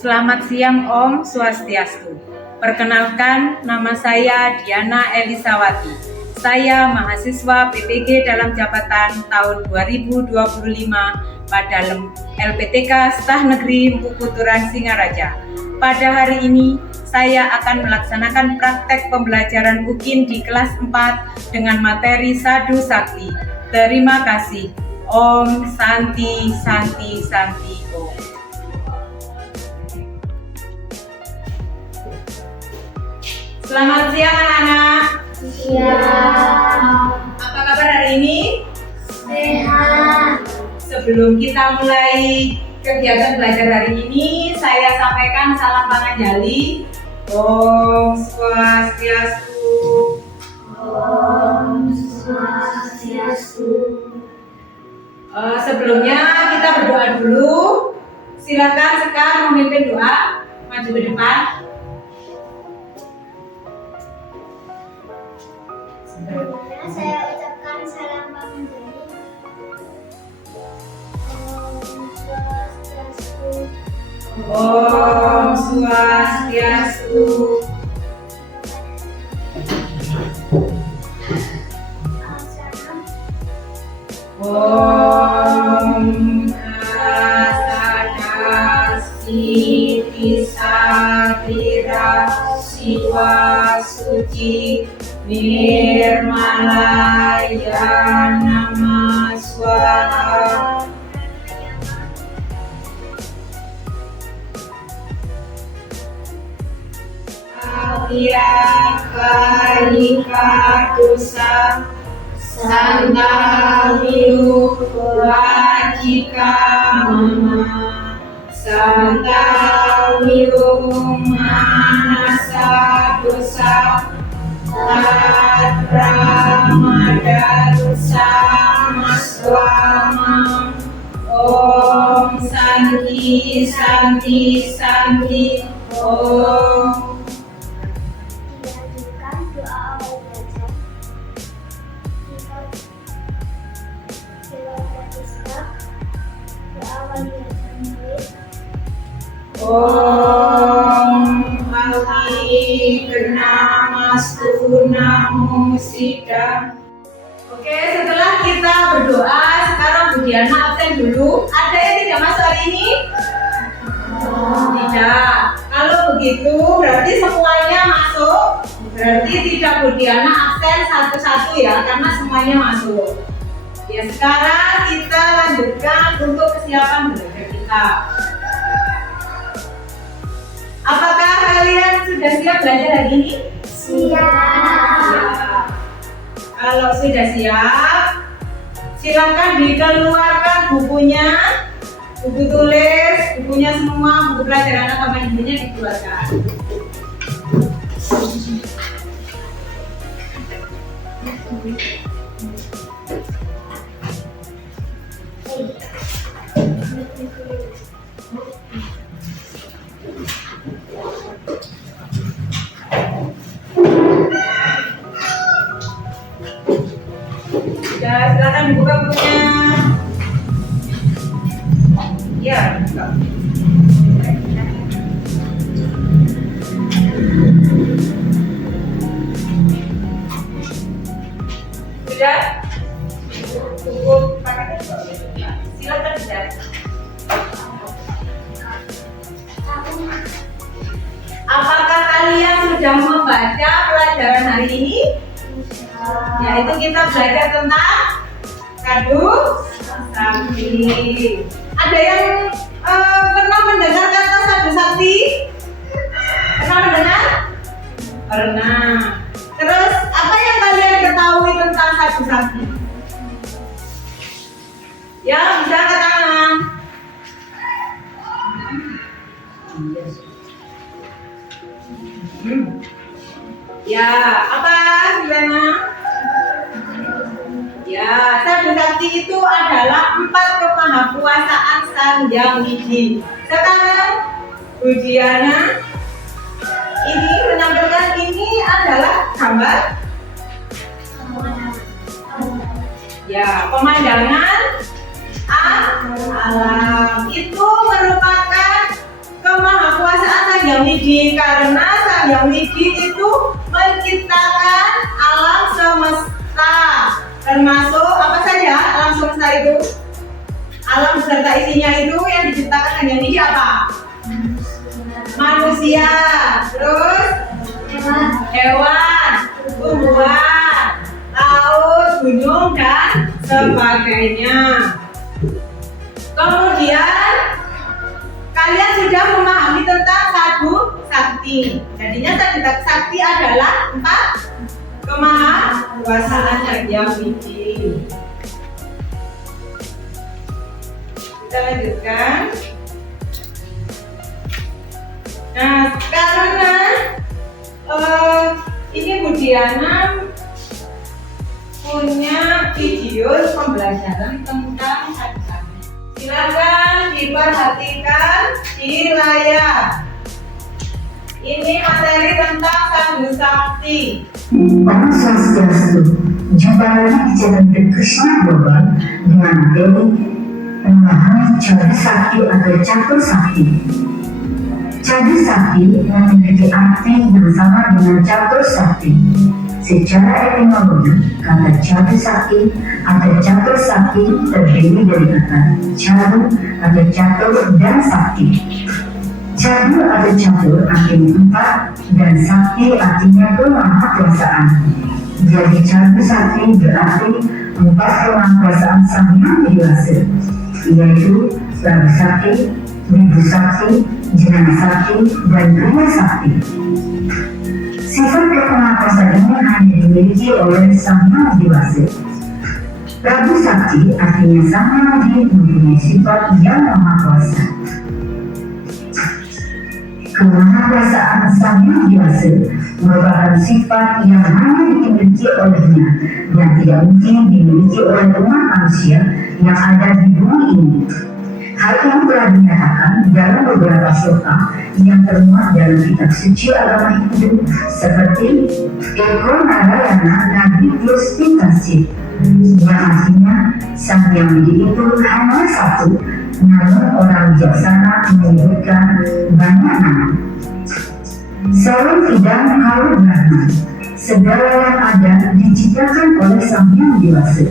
Selamat siang Om Swastiastu. Perkenalkan, nama saya Diana Elisawati. Saya mahasiswa PPG dalam jabatan tahun 2025 pada LPTK Staf Negeri Puputuran Singaraja. Pada hari ini, saya akan melaksanakan praktek pembelajaran UKIN di kelas 4 dengan materi Sadhu Sakti. Terima kasih. Om Santi Santi Santi Om. Selamat siang anak-anak. Siang. Apa kabar hari ini? Sehat. Sebelum kita mulai kegiatan belajar hari ini, saya sampaikan salam panganjali. Om Swastiastu. Om Swastiastu. Sebelumnya kita berdoa dulu. Silakan Sekar memimpin doa. Maju ke depan. Sebelumnya saya ucapkan salam panganjali. Om Swastiastu. Om Kasadasi Satira Siwa Suci Nirmalaya Nama Swaha. Avya Kalika Dosa Santa Milu Wajika Mama Santa Milu Manasa Dosa Tadramada Dosa Maswama. Om Santi Santi Santi Om. Dilanjutkan doa awal belajar. Kita berdoa awal belajar murid. Om Hati Kenamastu Namo Sida. Oke, setelah kita berdoa, sekarang Bu Diana absen dulu. Ada yang tidak masuk hari ini? Tidak. Kalau begitu berarti semuanya masuk. Berarti tidak Bu Diana absen satu-satu ya, karena semuanya masuk. Ya, sekarang kita lanjutkan untuk kesiapan belajar kita. Apakah kalian sudah siap belajar hari ini? Siap. Ya. Kalau sudah siap, silakan dikeluarkan bukunya, buku tulis, bukunya semua, buku pelajaran agama intinya dikeluarkan. Ya, silakan dibuka bukunya. Ya, buka. Sudah? Cukup pakai silakan sudah. Apakah kalian sudah membaca pelajaran hari ini? Yaitu kita belajar tentang Sadhu Sakti. Ada yang pernah mendengar kata Sadhu Sakti? Pernah mendengar? Pernah. Terus apa yang kalian ketahui tentang Sadhu Sakti? Ya, bisa angkat tangan. Ya, apa Gimana? Ya, Sadhu Sakti itu adalah 4 kemahakuasaan Sang Hyang Widi. Sekarang Bu Diana ini menampilkan, ini adalah gambar ya pemandangan alam. Itu merupakan kemahakuasaan Hyang Widi? Karena Sang Hyang Widi itu menciptakan alam semesta. Termasuk apa saja alam semesta itu? Alam beserta isinya itu yang diciptakan Sang Hyang Widi apa? Manusia, terus hewan, tumbuhan, laut, gunung, dan sebagainya. Kemudian kalian sudah memahami tentang sadhu sakti. Jadinya sadhu sakti adalah 4 kemahakuasaan Sang Hyang Widi. Kita lanjutkan. Nah, karena ini Bu Diana punya video pembelajaran tentang sadhu sakti. Silakan diperhatikan di layar. Ini materi tentang sadhu sakti. Om Swastiastu. Jumpa lagi di channel Krishna Global dengan materi memahami sadhu sakti atau catur sakti. Sadhu sakti memiliki arti yang sama dengan catur sakti. Secara etimologi, kata sadhu sakti atau catur sakti terdiri dari kata sadhu atau catur dan sakti. Sadhu atau catur artinya 4 dan sakti artinya kemahakuasaan. Jadi sadhu sakti berarti 4 kemahakuasaan Sang Hyang Widi Wasa, yaitu Prabu Sakti, Wibu Sakti, Jnana Sakti, dan Kriya Sakti. Sifat kemahakuasaan ini hanya dimiliki oleh Sang Hyang Widi Wasa. Prabu Sakti artinya Sang Hyang Widi mempunyai sifat yang maha kuasa. Kemahakuasaan Sang Hyang Widi Wasa merupakan sifat yang hanya dimiliki olehnya dan tidak mungkin dimiliki oleh umat manusia yang ada di bumi ini. Hal yang telah dinyatakan dalam beberapa sloka yang termuat dalam kitab suci agama Hindu seperti Eko Narayana Nabi Plus Tikasih, yang artinya Sang Hyang Widi itu hanya satu, namun orang bijaksana menyebutkan banyak nama. Salam tidak kalau Brahman, segala yang ada diciptakan oleh Sang Hyang Widi Wasa.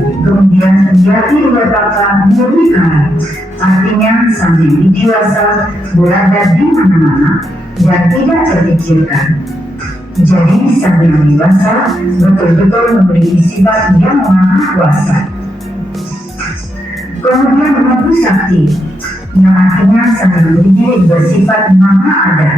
Kemudian Yati Wadaka Nirvikara, artinya Sang Hyang Widi Wasa berada di mana-mana dan tidak terpikirkan. Jadi Sang Hyang Widi Wasa betul-betul memiliki sifat yang maha kuasa. Kemudian Wibu Sakti, yang artinya Sang Hyang Widi bersifat maha ada.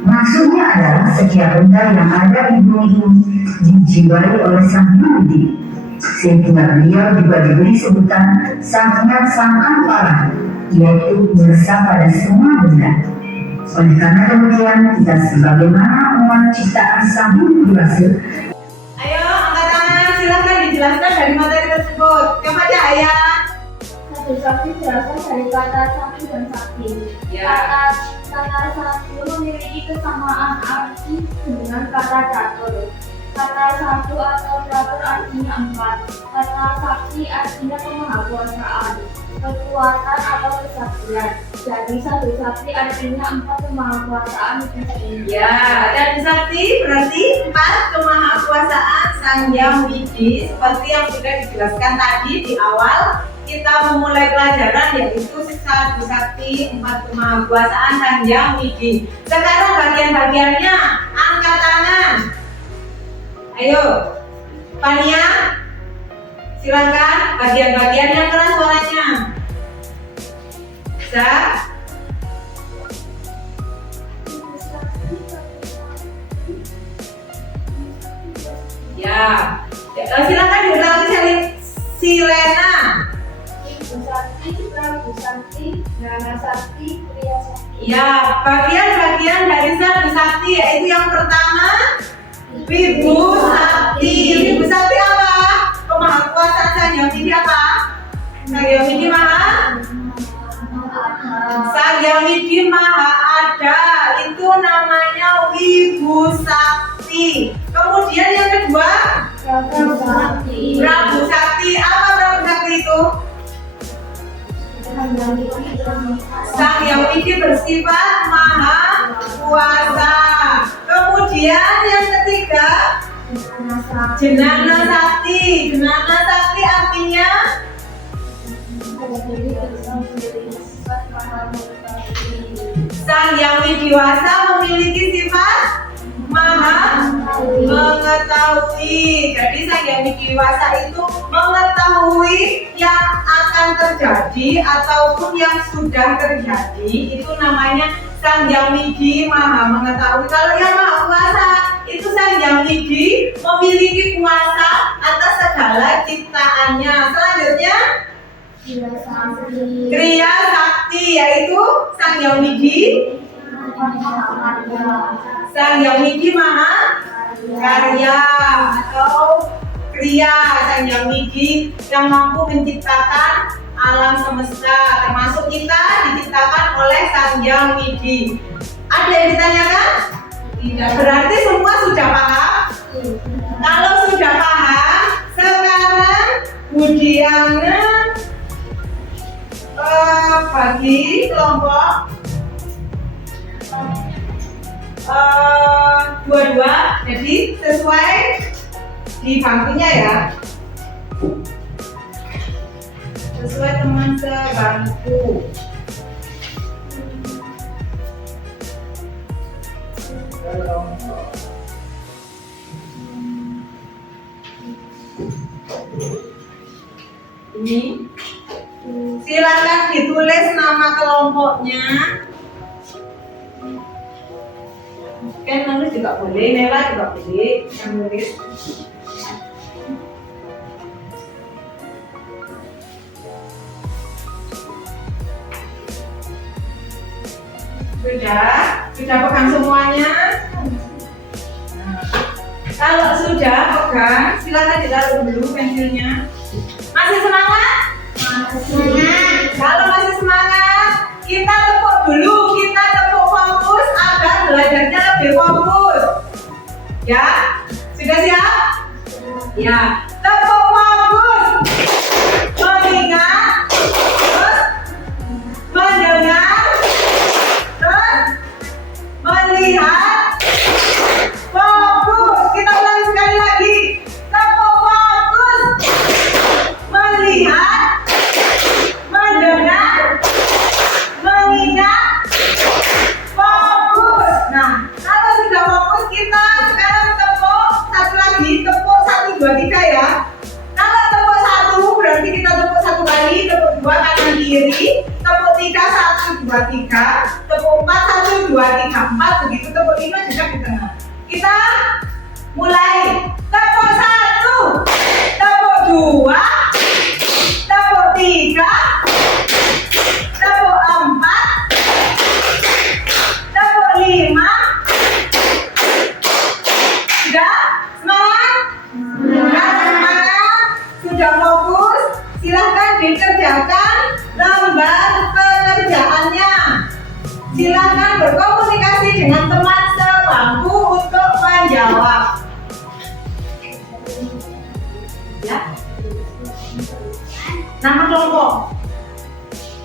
Maksudnya adalah setiap benda yang ada di bumi ini dijiwai oleh Sang Hyang Widi, sehingga beliau juga diberi sebutan Sang Hyang Sangkampara, yaitu bersama pada semua benda. Oleh karena demikian, kita sebagaimana umat ciptaan Sang Hyang Widi Wasa. Ayo angkat tangan, silakan dijelaskan dari materi tersebut. Coba aja ayah. Sadhu sakti berasal dari kata sakti dan sakti. Ya. Kata sakti memiliki kesamaan arti dengan kata catur. Kata satu atau catur artinya 4. Kata sakti artinya kemahakuasaan, kekuatan atau kesaktian. Jadi sadhu sakti artinya 4 kemahakuasaan itu. Ya, sadhu sakti berarti 4 kemahakuasaan Sang Hyang Widi seperti yang sudah dijelaskan tadi di awal kita memulai pelajaran, yaitu sadhu sakti 4 kemahakuasaan Sang Hyang Widi. Sekarang bagian-bagiannya, angkat tangan. Ayo, Fania, silakan bagian-bagian yang keras suaranya. Bisa? Ya, silakan diulangi Silena. Wibu Sakti, Prabu Sakti, Jnana Sakti, Kriya Sakti. Ya, bagian-bagian dari sadhu sakti yaitu yang pertama Wibu Sakti. Wibu Sakti apa? Kemahakuasaan Sang Hyang Widi apa? Sang Hyang Widi maha? Sang Hyang Widi maha ada. Itu namanya Wibu Sakti. Kemudian yang kedua, Prabu Sakti. Prabu Sakti. Apa Prabu Sakti itu? Sang Hyang Widi bersifat maha Kuasa. Kemudian yang ketiga, Jenana Sakti. Jenana Sakti artinya Sang Yang Widiwasa memiliki sifat maha mengetahui. Jadi Sang Yang Widiwasa itu mengetahui yang akan terjadi ataupun yang sudah terjadi. Itu namanya Sang Yang Widi maha mengetahui. Kalau yang maha kuasa itu Sang Yang Widi memiliki kuasa atas segala ciptaannya. Selanjutnya Kriya Sakti, yaitu Sang Yang Widi Sang Yang Widi maha karya atau kriya. Sang Yang Widi yang mampu menciptakan alam semesta, termasuk kita diciptakan oleh Sang Yang Widi. Ada yang ditanyakan? Tidak. Berarti semua sudah paham? Kalau sudah paham, sekarang Budiana bagi kelompok dua-dua, jadi sesuai di bangkunya ya, sesuai teman sebangku. Ini silakan ditulis nama kelompoknya. Kan nulis juga boleh, Nela juga boleh yang nulis. Sudah pegang semuanya. Nah, kalau sudah pegang, silakan ditaruh dulu pensilnya. Masih semangat? Kalau masih semangat, kita tepuk dulu, kita tepuk fokus agar belajarnya lebih fokus. Ya, sudah siap? Ya, tepuk fokus. Mengingat, terus mendengar, terus melihat, fokus. Kita ulang sekali lagi. Tepuk fokus. Melihat, mendengar, mengingat, fokus. Nah, kalau sudah fokus, kita sekarang tepuk satu lagi, tepuk 1, 2, 3 ya. Kalau tepuk 1 berarti kita tepuk 1 kali, tepuk 2 kanan kiri, tepuk 3 1, 2, 3, tepuk 4 1, 2, 3, 4 begitu, tepuk 5 juga di tengah. Kita mulai. Tepuk 1, tepuk 2, tepuk 3, tepuk 4, tepuk 5. Sudah? Semangat? Kalau semangat, sudah fokus, silahkan dikerjakan lembar pekerjaannya. Silahkan berkomunikasi dengan teman sebangku untuk menjawab. Ya? Nama kelompok.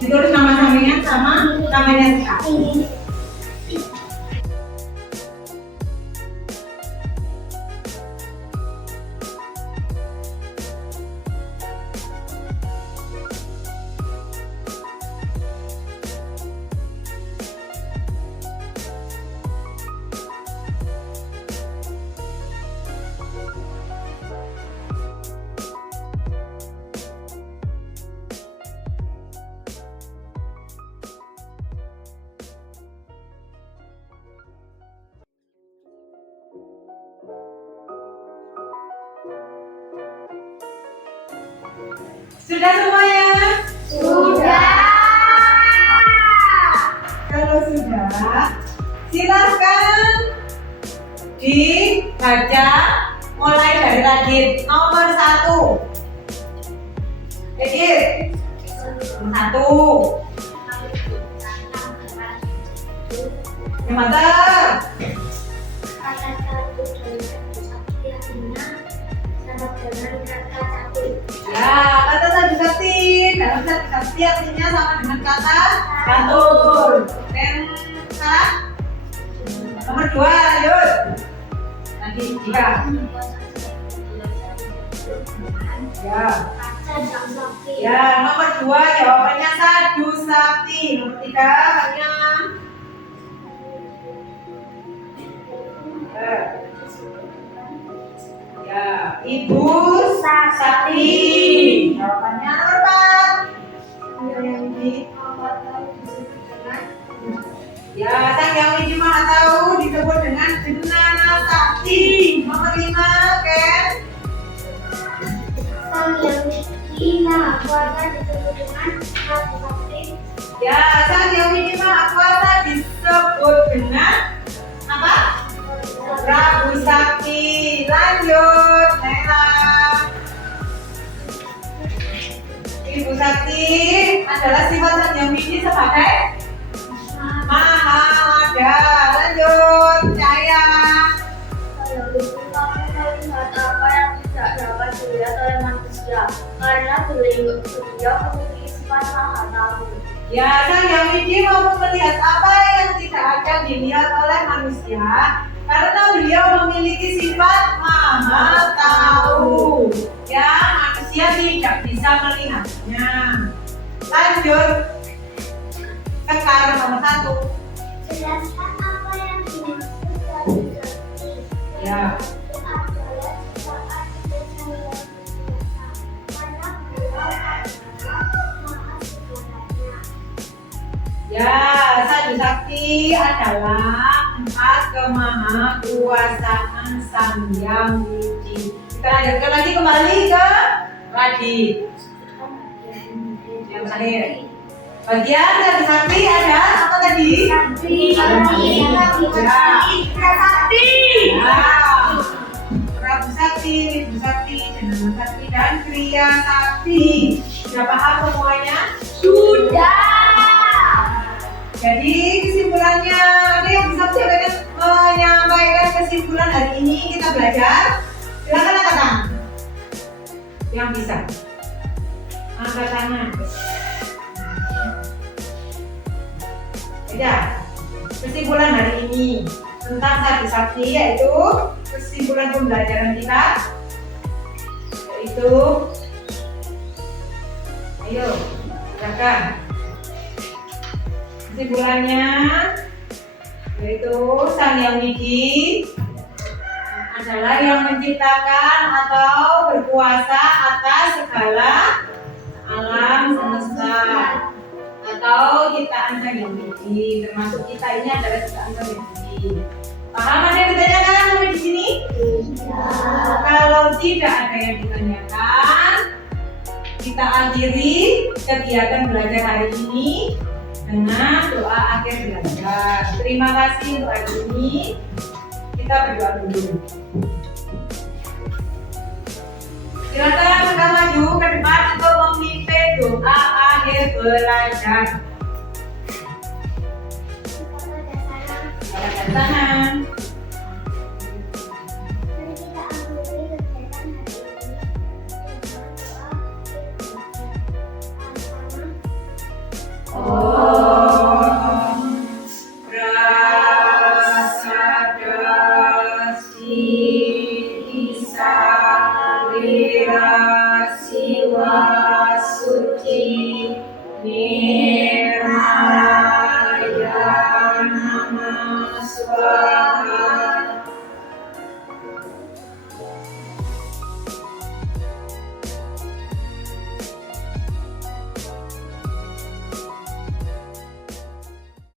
Ditulis nama sampingan sama namanya sekali. Sudah semuanya? Sudah. Kalau sudah, silahkan dibaca mulai dari Radit. Nomor 1. Radit. 1. Yang mantap. Kata satu dalam satu artinya sama dengan kata satu. Ya, kata satu sakti dalam satu sakti artinya sama dengan kata catur. Dan sekarang Nomor 2, lanjut. Nanti jika. Ya. Ya, nomor 2 jawabannya Sadu Sakti. Nomor 3 hanya. Ya, Ibu Sakti. Jawabannya nomor 4. Ya, Sang Yang Widi Maha Tahu disebut dengan Jenana Sakti. Nomor 5, Ken. Sang Yang Widi Maha Kuasa disebut dengan Prabu Sakti. Ya, Sang Yang Widi Maha Kuasa disebut dengan apa? Prabu Sakti. Lanjut, Nela. Ibu Sakti adalah sifat Sang Yang Widi sebagai Maha Ada. Lanjut, Cahaya. Melihat apa yang tidak dapat dilihat oleh manusia, karena beliau memiliki sifat Maha Tahu. Ya, Sang Yang Widi mampu melihat apa yang tidak akan dilihat oleh manusia karena beliau memiliki sifat Maha Tahu. Ya, manusia tidak bisa melihatnya. Lanjut, Sekar nomor 1. Jelaskan apa yang dimaksud Prabu Sakti. Ya. Itu adalah ciptaan Sang Yang Widi karena beliau adalah Maha Segalanya. Ya, Sadu Sakti adalah 4 kemahakuasaan Sang Yang Widi. Kita lanjutkan lagi kembali ke Radit. Yang terakhir. Bagian Sadu Sakti ada apa tadi? Sakti. Prabu Sakti, Ibu Sakti, Jenama Sakti, dan Kriya Sakti. Sudah paham semuanya? Jadi kesimpulannya, ada yang bisa menyampaikan kesimpulan hari ini kita belajar? Silakan angkat tangan. Yang bisa angkat tangan. Ya, kesimpulan hari ini tentang Sadu Sakti yaitu kesimpulan pembelajaran kita yaitu, ayo silakan. Kesimpulannya yaitu Sang Yang Widi adalah yang menciptakan atau berkuasa atas segala alam semesta atau ciptaan Sang Yang Widi, termasuk kita ini adalah ciptaan Sang Yang Widi. Paham ada yang ditanyakan sampai di sini? Kalau tidak ada yang ditanyakan, kita akhiri kegiatan belajar hari ini dengan doa akhir belajar. Terima kasih untuk hari ini. Kita berdoa dulu. Silakan kita maju ke depan untuk memimpin doa akhir belajar. Silakan sana. Siwa suci nirmaya nama swaha